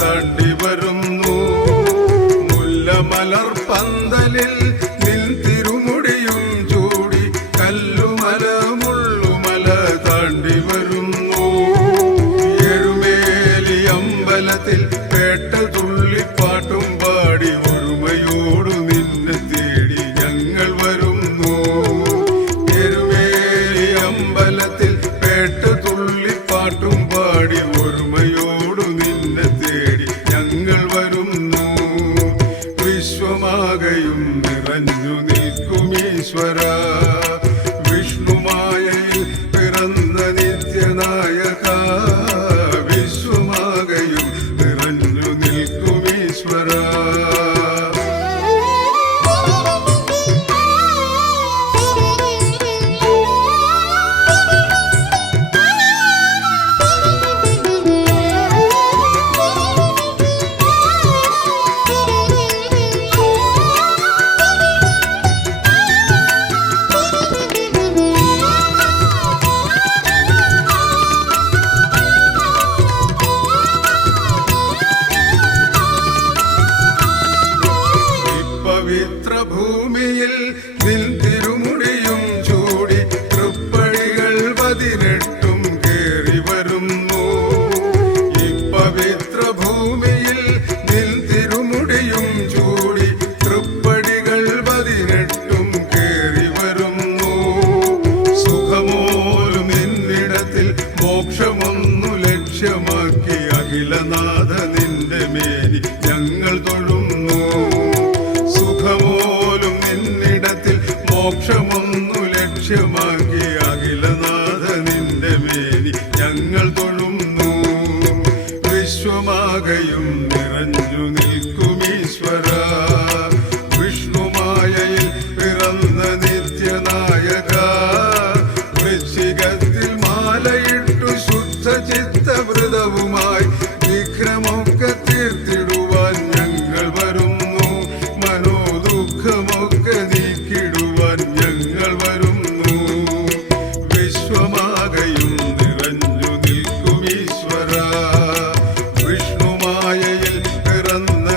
താണ്ടി വരുന്നു. മുല്ലമലർ പന്തലിൽ നിൻ തിരുമുടിയും ചൂടി കല്ലുമല മുള്ളുമല താണ്ടി വരുന്നു. എരുമേലി അമ്പലത്തിൽ പേട്ട തുള്ളിപ്പാട്ടും പാടി ഒരുമയോടു നിന്നെ തേടി ഞങ്ങൾ വരുന്നു. എരുമേലി അമ്പലത്തിൽ പേട്ട തുള്ളിപ്പാട്ടും പാടി ഒരുമയോടു നിന്നെ തേടി ഞങ്ങൾ വരുന്നു. വിശ്വമാകയും നിറഞ്ഞു നിൽക്കുമീശ്വര, വിഷ്ണുമായയിൽ പിറന്ന നിത്യനായക. വിശ്വമാകയും നിറഞ്ഞു നിൽക്കുമീശ്വര. പവിത്രഭൂമിയിൽ നിൻ തിരുമുടിയും ചൂടി തൃപ്പടികൾ 18 കേറി വരുന്നു. ഈ പവിത്രഭൂമിയിൽ നിൻ തിരുമുടിയും ചൂടി തൃപ്പടികൾ 18 കേറി വരുന്നു. സുഖമോലും നിന്നിടത്തിൽ മോക്ഷമൊന്നു ലക്ഷ്യമാക്കി അഖിലനാഥ നിന്റെ മേനി ഞങ്ങൾ തൊഴുന്നു. സുഖമോലും നിന്നിടത്തിൽ മോക്ഷമൊന്നു ലക്ഷ്യമാക്കി അഖിലനാഥ നിന്റെ മേനി ഞങ്ങൾ തൊഴുന്നു. വിശ്വമാകയും നിറഞ്ഞു നിൽക്കുമീശ്വര, വിഷ്ണുമായയിൽ പിറന്ന നിത്യനായക. വൃശ്ചികത്തിൽ മാലയിട്ടു ശുദ്ധ ചിത്തവ്രതവുമായി വിഘ്നമൊക്കെ തീർത്തിടുവാൻ ഞങ്ങൾ വരുന്നു. മനോദുഃഖമൊക്കെ നീക്കിടുവാൻ ഞങ്ങൾ വരുന്നു. വിശ്വമാകയും നിറഞ്ഞു നിൽക്കുമീശ്വര, വിഷ്ണുമായയിൽ പിറന്ന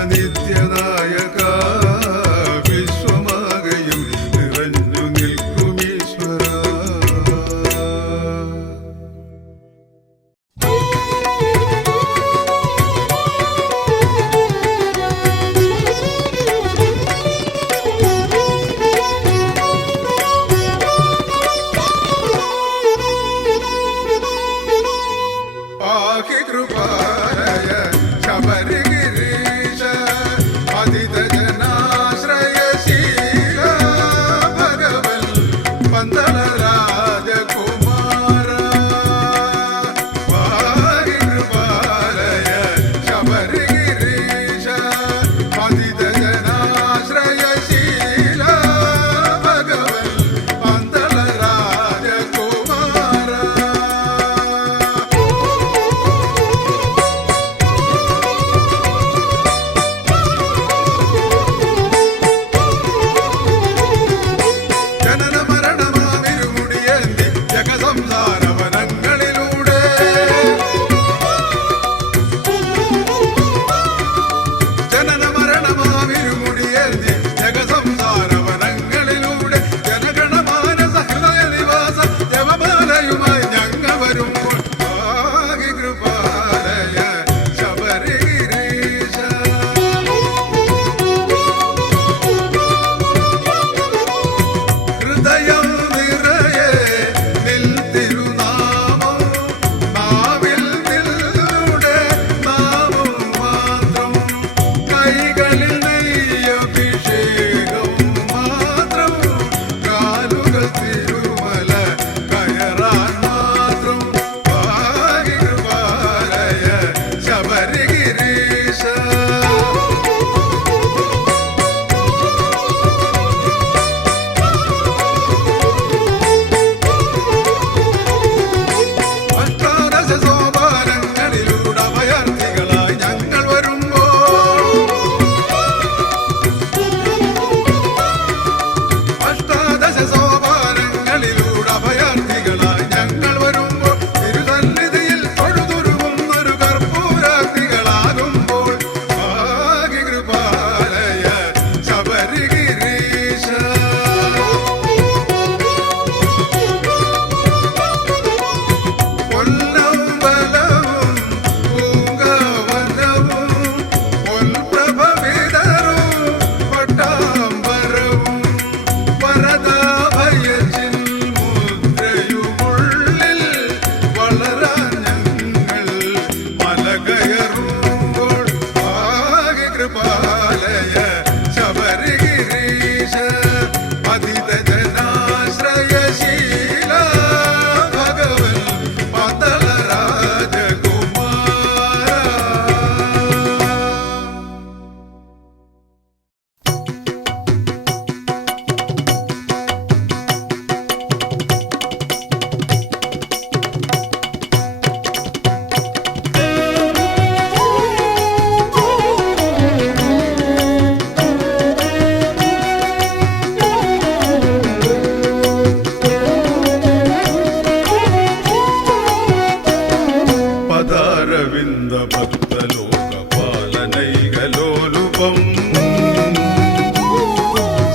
ഭക്തലോകപാലനൈകലോലുപം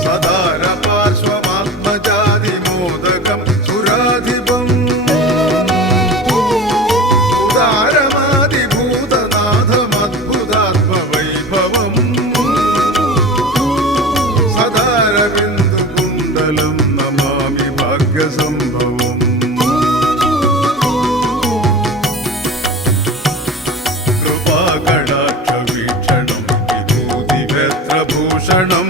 സദാരപാർശ്വമാത്മജാതിമോദകം സുരാധിപം ഉദാരമാതിഭൂതനാഥമദ്ഭുതാത്മവൈഭവം സദാരബിന്ദുകുണ്ടലം നമാമി ഭാഗ്യസംഭവം കൃപാകടാക്ഷവീക്ഷണം വിഭൂതിവേത്രഭൂഷണം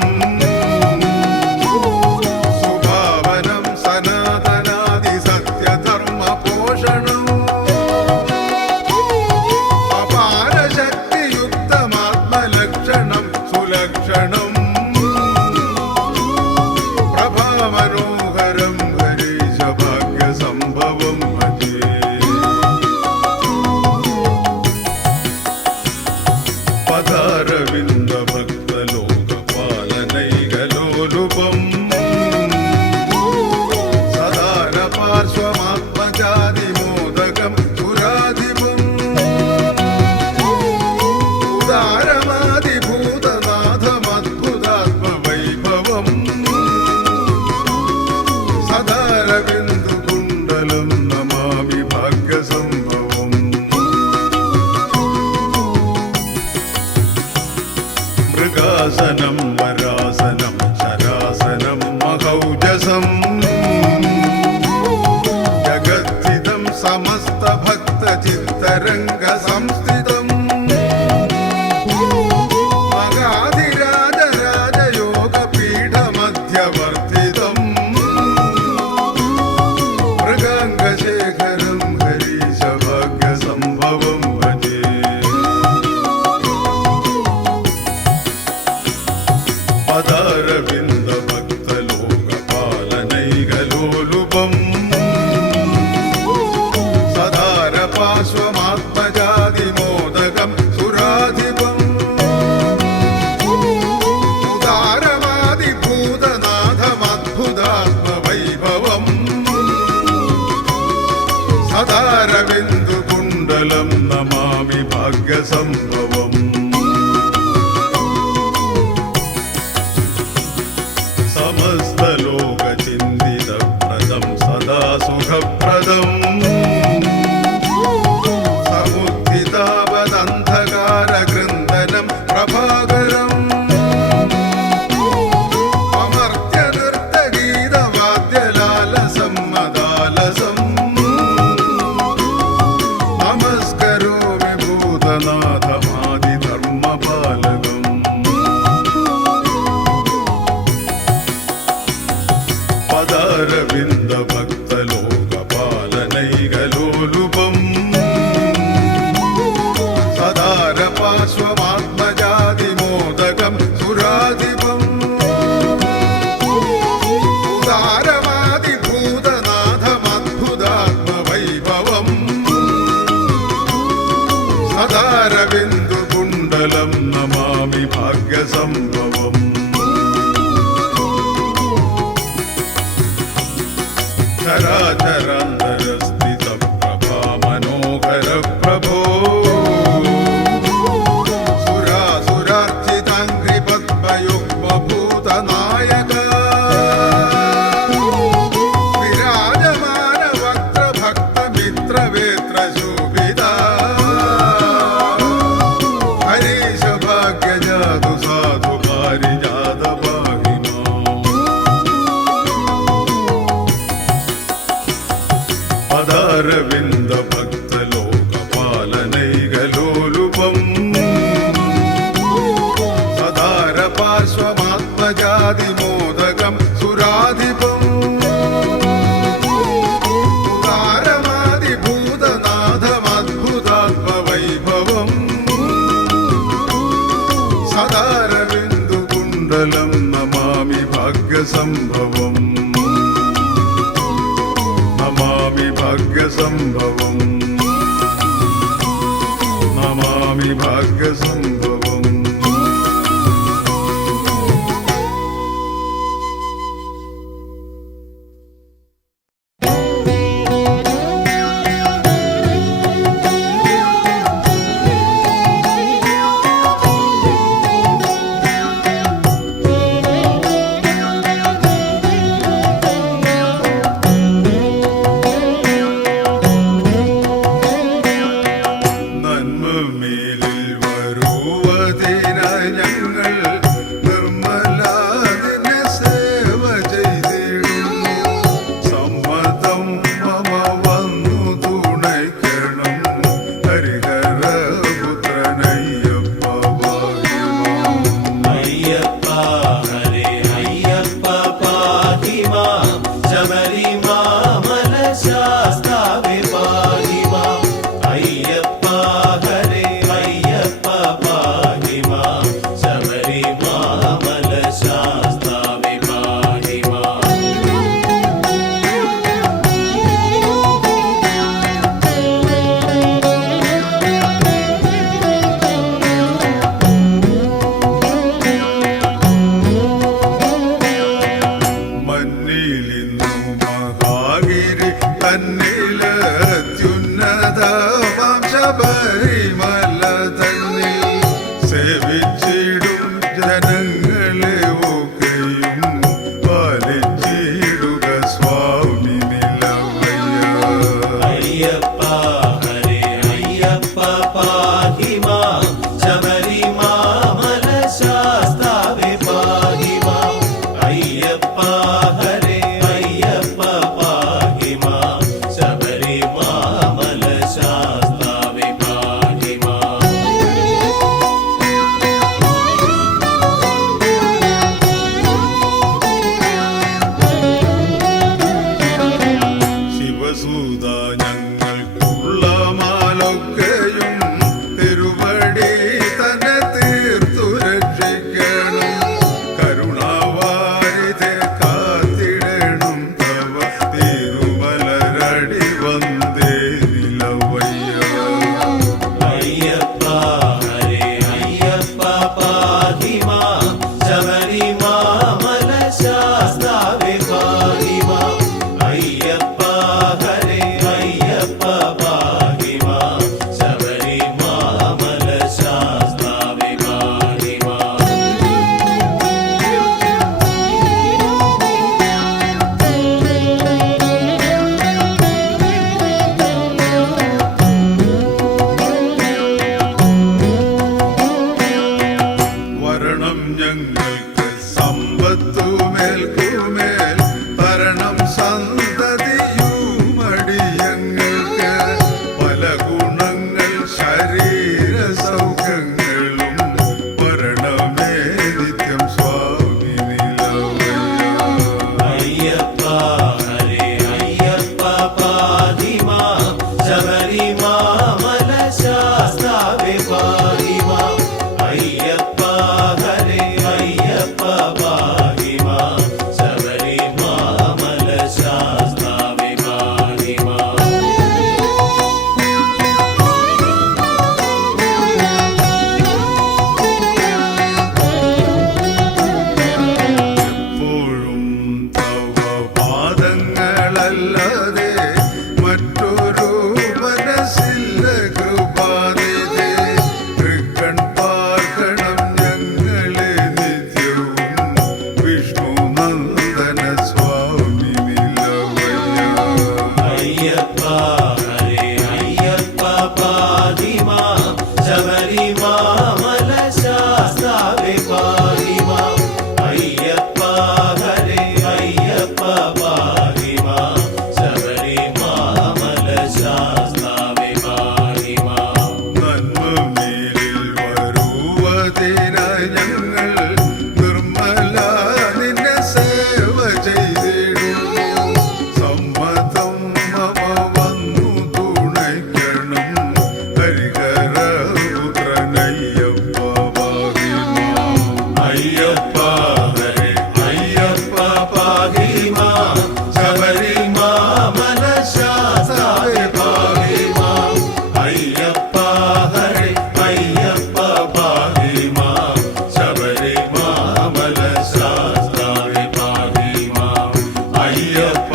സുഭാവനം സനാതനാദിസത്യധർമ്മപോഷണം അപാരശക്തിയുക്തമാത്മലക്ഷണം സുലക്ഷണം പ്രഭാമനോഹരം ഹരീശ ഭാഗ്യസംഭവം ഭജേ പദാരവിന്ദ ഭക്തലോകപാലനൈകലോലുപം സദാരപാർശ്വമാത്മജാതിമോദകം സുരാധിപം ഉദാരമാതിഭൂതനാഥമദ്ഭുതാത്മവൈഭവം സദാരബിന്ദുകുണ്ടലം നമാമി ഭാഗ്യസംഭവം മൃഗാസനം വരാസനം ശരാസനം മഹൗജസം ജഗദ്ധിതം സമസ്തഭക്തചിത്തരംഗ സംസ്ഥിതം മഗാധിരാജരാജയോഗപീഠമധ്യവർത്തിതം മൃഗാംഗശേഖരം ഹരീശ ഭാഗ്യസംഭവം ഭജേ പദാരവിന്ദ ഭക്തലോകപാലനൈകലോലുപം സദാരപാർശ്വമാത്മജാതിമോദകം സുരാധിപം ഉദാരമാതിഭൂതനാഥമദ്ഭുതാത്മവൈഭവം സദാരബിന്ദുകുണ്ടലം നമാമി ഭാഗ്യസംഭവം സമസ്തലോകചിന്തിതപ്രദം സദാ സുഖപ്രദം സമുദ്ധിതാവദന്ധകാരഗൃന്ദനം പ്രഭാകരം അമർത്യനൃത്തഗീതവാദ്യലാലസം മദാലസം നമസ്കരോമി ഭൂതനാഥമാദിധർമ്മപാലകം പദാരവിന്ദ ഭക്തലോകപാലനൈകലോലുപം സദാരപാർശ്വമാത്മജാതിമോദകം സുരാധിപം ഉദാരമാതിഭൂതനാഥമദ്ഭുതാത്മവൈഭവം സദാരബിന്ദുകുണ്ടലം നമാമി ഭാഗ്യസംഭവം ചരാചരാന്തരസ്ഥിത പ്രഭാമനോഹര പ്രഭോ സുരാസുരാർച്ചിതാംഘ്രിപദ്മയുഗ്മഭൂതനായക വിരാജമാന വക്രഭക്തമിത്രവേത്രശോഭിത ഹരീശ ഭാഗ്യജാതു സാധു പാരിജാത പാഹിമാ പദാരവിന്ദ ഭക്തലോകപാലനൈകലോലുപം സദാരപാർശ്വമാത്മജാതിമോദകം സുരാധിപം ഉദാരമാതിഭൂതനാഥമദ്ഭുതാത്മവൈഭവം സദാരബിന്ദുകുണ്ടലം നമാമി ഭാഗ്യസംഭവം നമാമി ഭാഗ്യസംഭവം നമാമി ഭാഗ്യസംഭവം മാമല ശാസ്താവേ പാഹി മാം അയ്യപ്പ ഹരേ അയ്യപ്പ പാഹി മാം ശബരി മാമല ശാസ്താവേ പാഹി മാം നന്മനീരിൽ വരുവതിനായി ഞങ്ങൾ നിർമ്മല നിന്നെ സേവ ചെയ്തിടും സമ്മതം മമ വന്നു തുണയ്ക്കണം ഹരിഹരപുത്രനയ്യപ്പ പാഹി മാം അയ്യപ്പ ഹരേ അയ്യപ്പ പാഹി മാം ശബരി മാമല ശാസ്താവേ പാഹി മാം അയ്യപ്പ ഹരേ അയ്യപ്പ പാഹി മാം ശബരി മാമല ശാസ്താവേ പാഹി മാം അയ്യപ്പ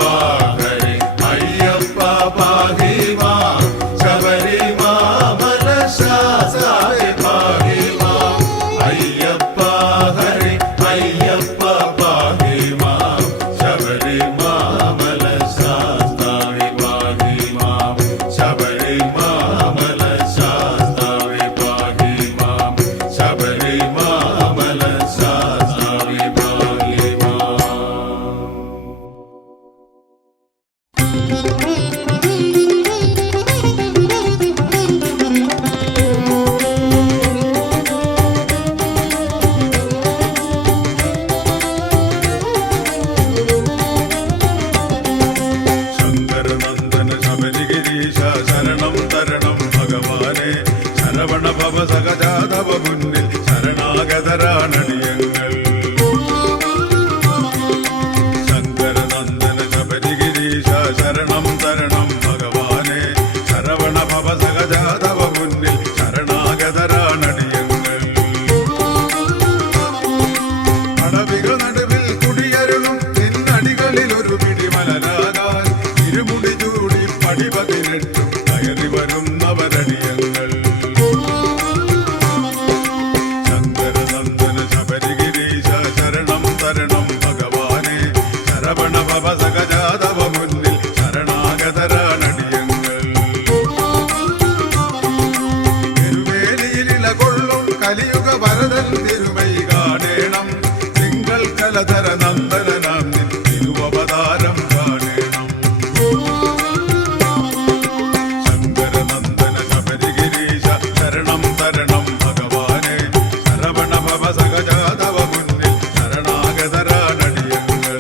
ഹരേ അയ്യപ്പ പാഹി മാം ശബരി മാമല ശാസ്താവേ പാഹി മാം അയ്യപ്പ ഹരേ അയ്യപ്പ പാഹി മാം ശബരി മാമല ശാസ്താവേ പാഹി മാം ശബരി മാമല ശാസ്താവേ പാഹി മാം ശബരി മാമല ശാസ്താവേ പാഹി മാം ശങ്കരനന്ദന ശബരിഗിരീശ ശരണം തരണം ഭഗവാനെ ശരവണ ഭവ സഹജാതവ മുന്നിൽ ശരണാഗതരാണടിയങ്ങൾ ശങ്കരനന്ദന ശബരിഗിരീശ ശരണം തരണം ഭഗവാനെ ശരവണ ഭവ സഹജാതവ മുന്നിൽ ശരണാഗതരാണടിയങ്ങൾ അടവികൾ നടുവിൽ കുടിയരുളും നിന്നടികളിൽ ഒരു പിടിമലരാകാൻ ഇരുമുടി ചൂടി പടി 18 കയറി വരുന്നവരടിയങ്ങൾ ശങ്കരനന്ദന ശബരിഗിരീശ ശരണം തരണം ഭഗവാനെ ശരവണ ഭവ സഹജാതവ മുന്നിൽ ശരണാഗതരാണടിയങ്ങൾ തിരുവേലിയിലില കൊള്ളും കലിയുഗ വരദൻ തിരുമൈ കാണേണം തിങ്കൾ കലധര നന്ദനാം നിൻ തിരുവവതാരം കാണേണം ശങ്കരനന്ദന ശബരിഗിരീശ ശരണം തരണം ഭഗവാനെ ശരവണ ഭവ സഹജാതവ മുന്നിൽ ശരണാഗതരാണടിയങ്ങൾ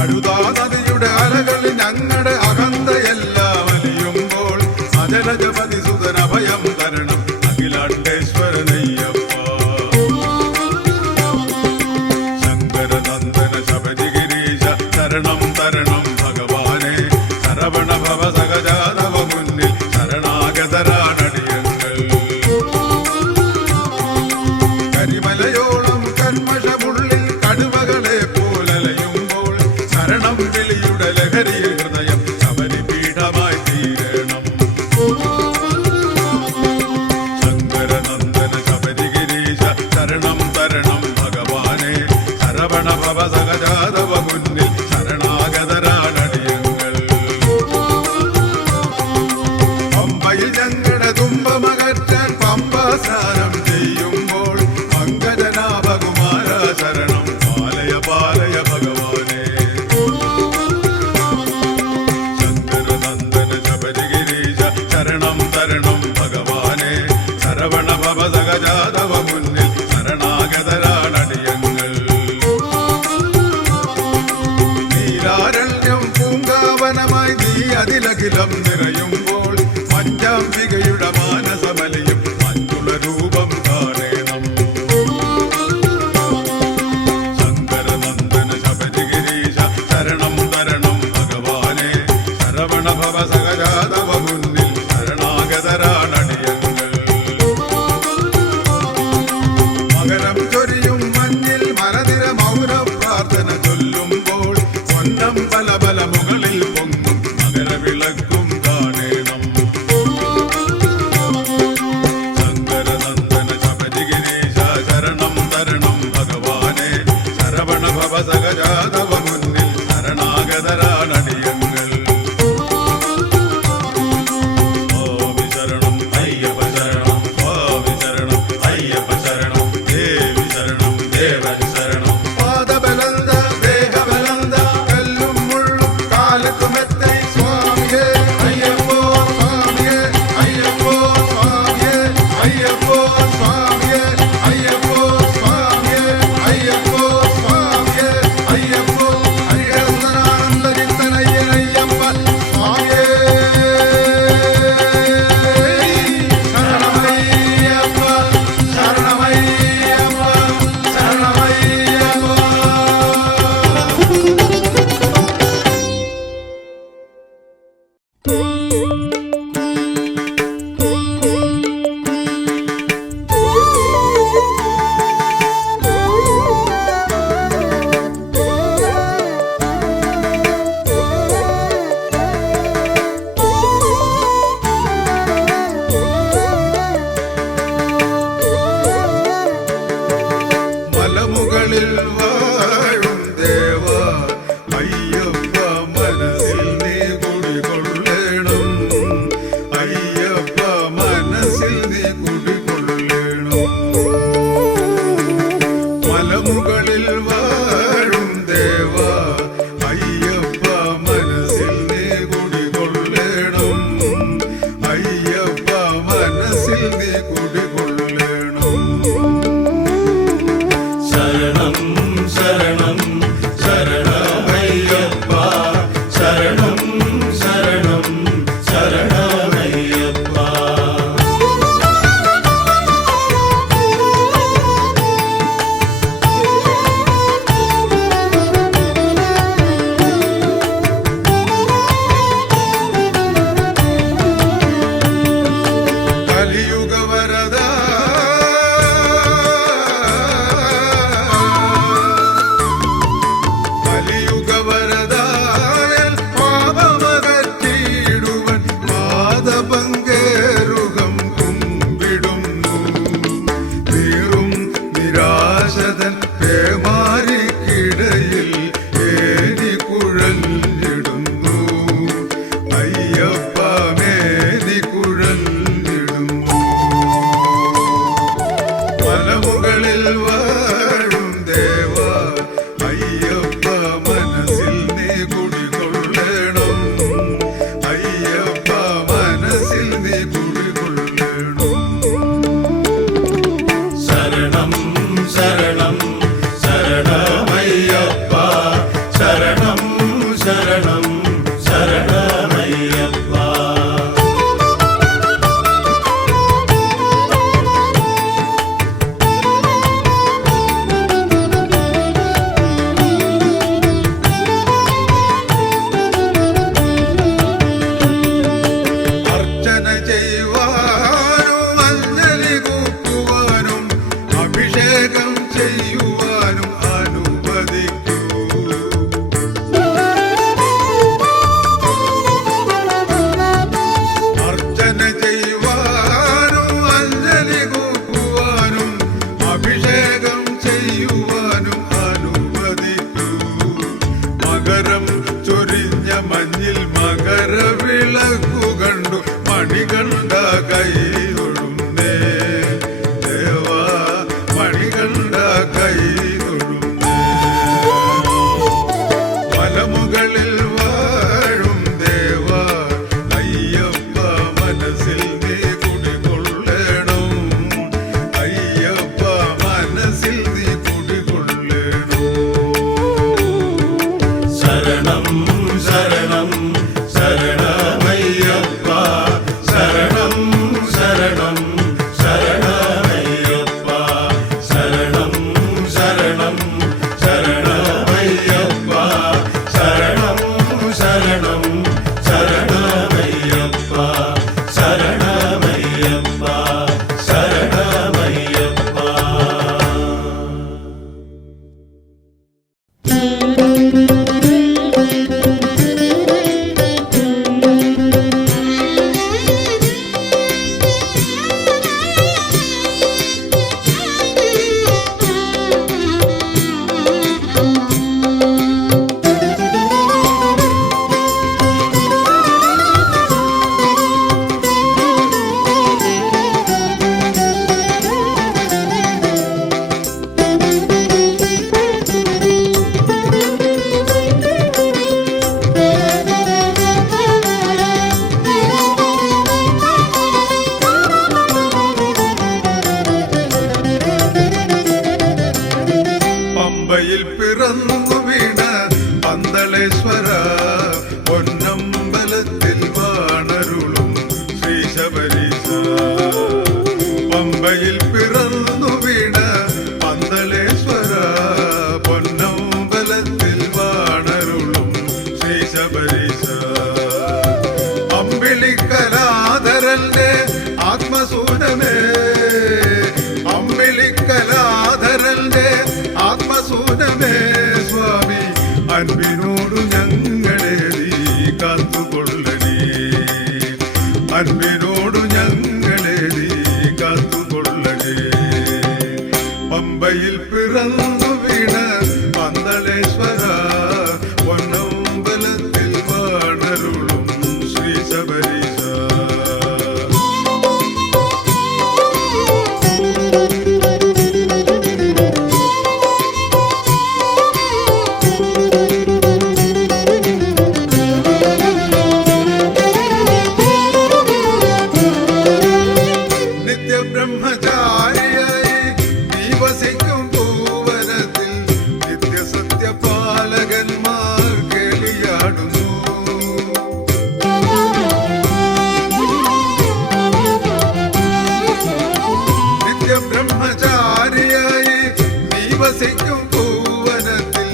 അഴുതാ നദിയുടെ അലകളിൽ ഞങ്ങളുടെ അകന്തയെല്ലാം അലിയുമ്പോൾ അജലജപതി സുതനഭയം തരണം അഖിലാണ്ടേശ്വരനയ്യപ്പ ശങ്കരനന്ദന ശബരിഗിരീശ ശരണം തരണം ഭഗവാനെ ശരവണ ഭവ സഹജാതവ മുന്നിൽ ശരണാഗതരാണടിയങ്ങൾ കരിമലയോളം കന്മഷമുള്ളിൽ കടുവകളെ പോലലയുമ്പോൾ ശരണം വിളിയുടെ ലഹരിയിൽ ഹൃദയം ശബരിപീഠമായി തീരണം മനസ്സിൽ നീ കുടികൊള്ളണം. ശരണം ശരണം ശരണമയ്യപ്പ ശരണം ശരണം ശരണമയ്യപ്പ. കലിയുഗ വരദ കലിയുഗ വരദായൽ പാപമകറ്റിയിടുവൻ പാദപങ്കേറുകം കുമ്പിടുന്നു. തീറും നിരാശതൻ പേമാരിക്കിടയിൽ ഏരി കുഴഞ്ഞിടുന്നു. അയ്യപ്പ മേനി കുഴഞ്ഞിടുന്നു. മലമുകളിൽ വാഴും ദേവ അയ്യപ്പ മനസ്സിൽ നീ കുടികൊള്ളണം. അയ്യപ്പ മനസ്സിൽ നീ കുടികൊള്ളണം. ശരണം ശരണം ശരണമയ്യപ്പ ശരണം ശരണം ശരണമയ്യപ്പ. അർച്ചന ചെയ്യുവാനും അഞ്ജലി കൂപ്പുവാനും അഭിഷേകം ചെയ്യുവാനും അനുവദിക്കൂ. അർച്ചന ചെയ്യുവാനും അഞ്ജലി കൂപ്പുവാനും അഭിഷേകം ചെയ്യുവാനും അനുവദിക്കൂ. മകരം ചൊരിഞ്ഞ മഞ്ഞിൽ മകരവിളക്കു കണ്ടു മണികണ്ഠ കൈ തൊഴുന്നേ. ദേവാ മണികണ്ഠ കൈ തൊഴുന്നേ. മലമുകളിൽ വാഴും ദേവ അയ്യപ്പ മനസ്സിൽ നീ കുടികൊള്ളണം. അയ്യപ്പ മനസ്സിൽ നീ കുടികൊള്ളണം. ശരണം ശരണം ശരണമയ്യപ്പ ശരണം ശരണം ശരണമയ്യപ്പ ശരണം ശരണം ശരണമയ്യപ്പ ശരണം ശരണം ശരണമയ്യപ്പ ശരണമയ്യപ്പ ശരണമയ്യപ്പ. പമ്പയിൽ പിറന്നു വീണ പന്തളേശ്വര പൊന്നമ്പലത്തിൽ വാണരുളും ശ്രീ ശബരീശ. പമ്പയിൽ പിറന്നു വീണ പന്തളേശ്വര പൊന്നമ്പലത്തിൽ വാണരുളും ശ്രീ ശബരീശ. അമ്പിളിക്കലാധരന്റെ ആത്മസൂനമേ അമ്പിളിക്കലാധരന്റെ ആത്മസൂനമേ സ്വാമി അൻപിനോടു ഞങ്ങളെ നീ കാത്തുകൊള്ളണേ. അൻപിനോടു ഞങ്ങളെ നീ കാത്തുകൊള്ളണേ. പമ്പയിൽ പിറന്നു വീണ പന്തളേശ്വര പൊന്നമ്പലത്തിൽ വാണരുളും ശ്രീ ശബരീശ. നിത്യബ്രഹ്മചാരിയായി നീ വസിക്കും പൂവനത്തിൽ നിത്യസത്യപാലകന്മാർ കേളിയാടുന്നു. നിത്യബ്രഹ്മചാരിയായി നീ വസിക്കും പൂവനത്തിൽ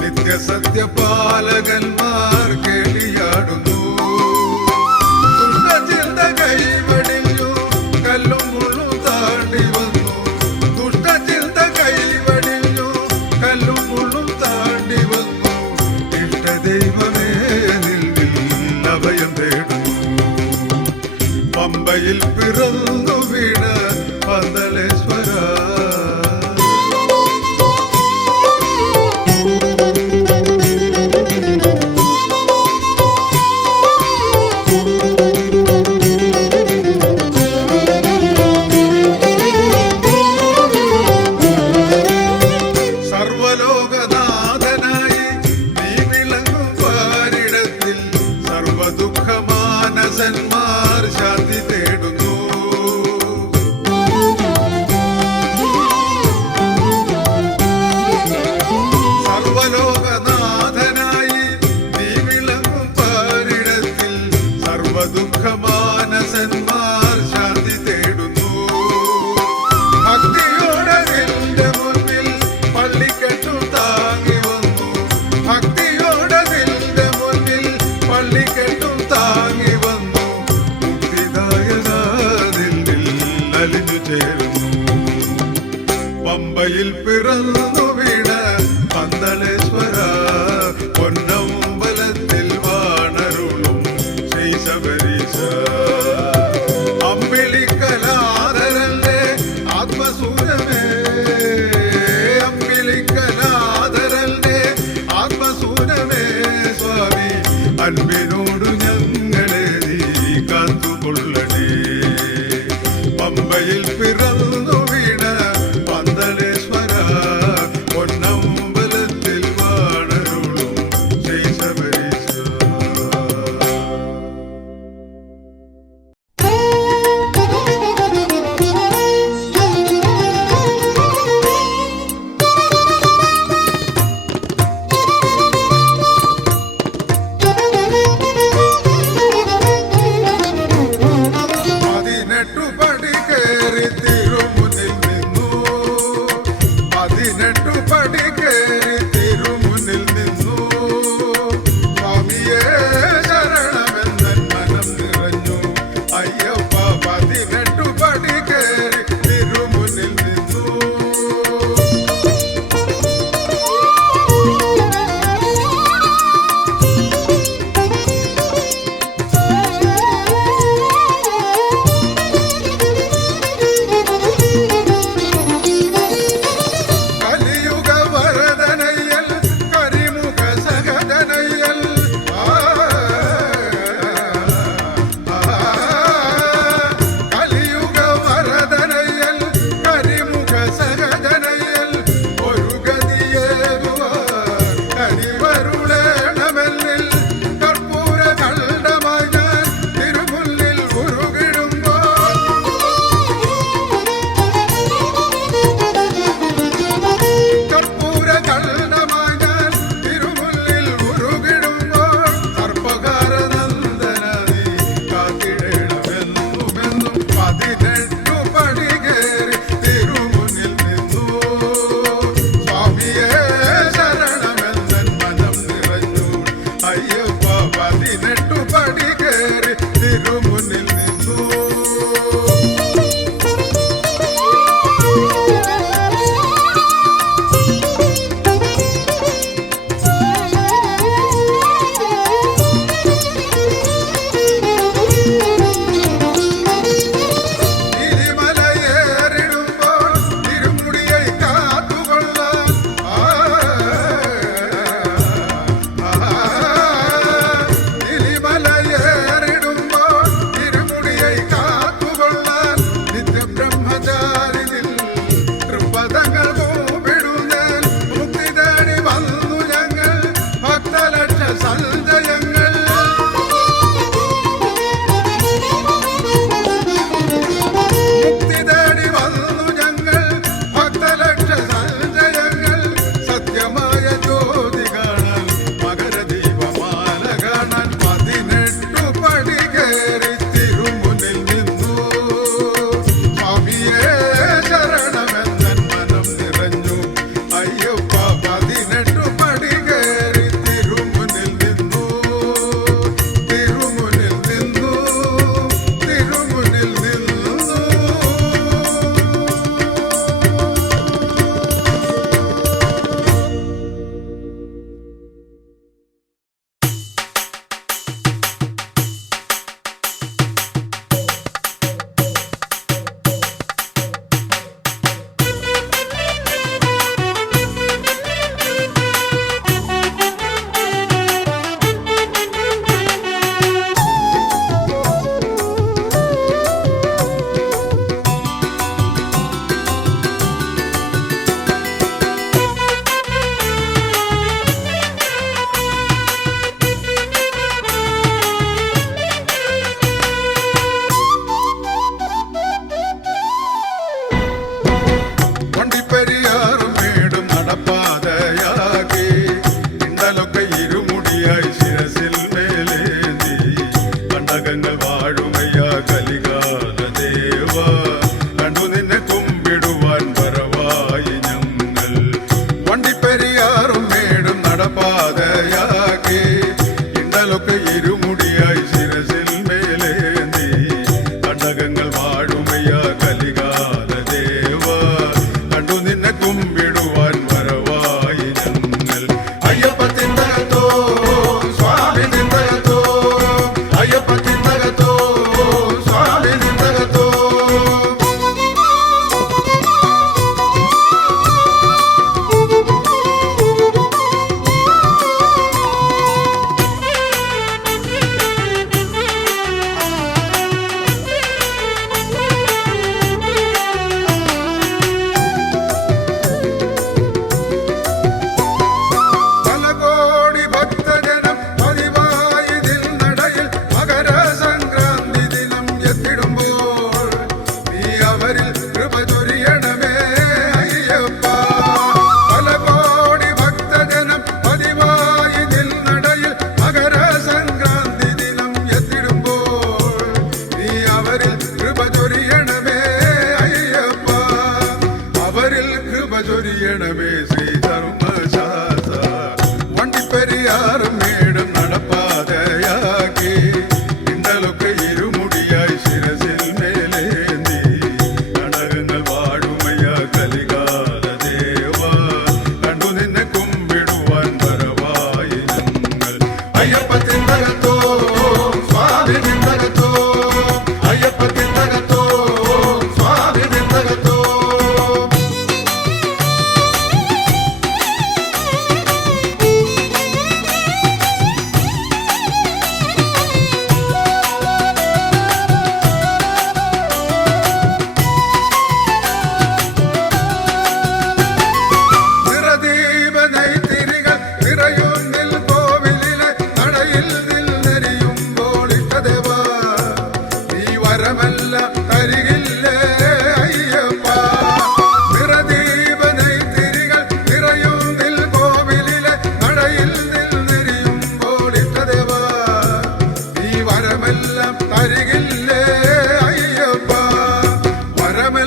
നിത്യസത്യപാലകന്മാർ കേളിയാടുന്നു. ദുഷ്ടചിന്ത കൈവടിഞ്ഞു കല്ലും മുള്ളും താണ്ടി വന്നു. ദുഷ്ടചിന്ത കൈവടിഞ്ഞു കല്ലും മുള്ളും താണ്ടി വന്നു. ഇഷ്ടദൈവമേ നിന്നിൽ അഭയം തേടുന്നു. പമ്പയിൽ പിറന്നു വീണ പന്തളേശ്വര സർവലോകനാഥനായി നീ വിളങ്ങും പാരിടത്തിൽ സർവദുഃഖമാനസന്മാർ ശാന്തി തേടുന്നു. സർവലോകനാഥനായി നീ വിളങ്ങും പാരിടത്തിൽ സർവദുഃഖമാനസന്മാർ ശാന്തി തേടുന്നു. ഭക്തിയോടെ നിന്റെ മുന്നിൽ പള്ളിക്കെട്ടും താങ്ങി വന്നു. ഭക്തിയോടെ നിന്റെ മുന്നിൽ പള്ളിക്കെട്ടും താങ്ങി വന്നു. മുക്തിദായകനിൽ അലിഞ്ഞു ചേരുന്നു. പമ്പയിൽ പിറന്നു വീണ പന്തളേശ്വര പൊന്നമ്പലത്തിൽ വാണരുളും ശ്രീ ശബരീശ. അമ്പിളിക്കലാധരന്റെ ആത്മസൂരമേ, അമ്പിളിക്കലാധരന്റെ ആത്മസൂരമേ സ്വാമി, അൻപിനോടു ഞങ്ങളെ നീ കാത്തുകൊള്ളണേ. പമ്പയിൽ പിറന്നു വീണ പന്തളേശ്വര പൊന്നമ്പലത്തിൽ വാണരുളും ശ്രീ ശബരീശ. പതിനെട്ടു പടി കേറി തിരുമുന്നിൽ നിന്നു. പതിനെട്ടു പടി കേറി തിരുമുന്നിൽ നിന്നു. സ്വാമിയേ ശരണമെന്നൻ മനം നിറഞ്ഞു. അയ്യപ്പ പതിനെട്ടു പടി കേറി തിരുമുന്നിൽ നിന്നു.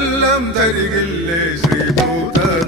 വല്ലം തരികില്ലേ ശ്രീഭൂതനാഥ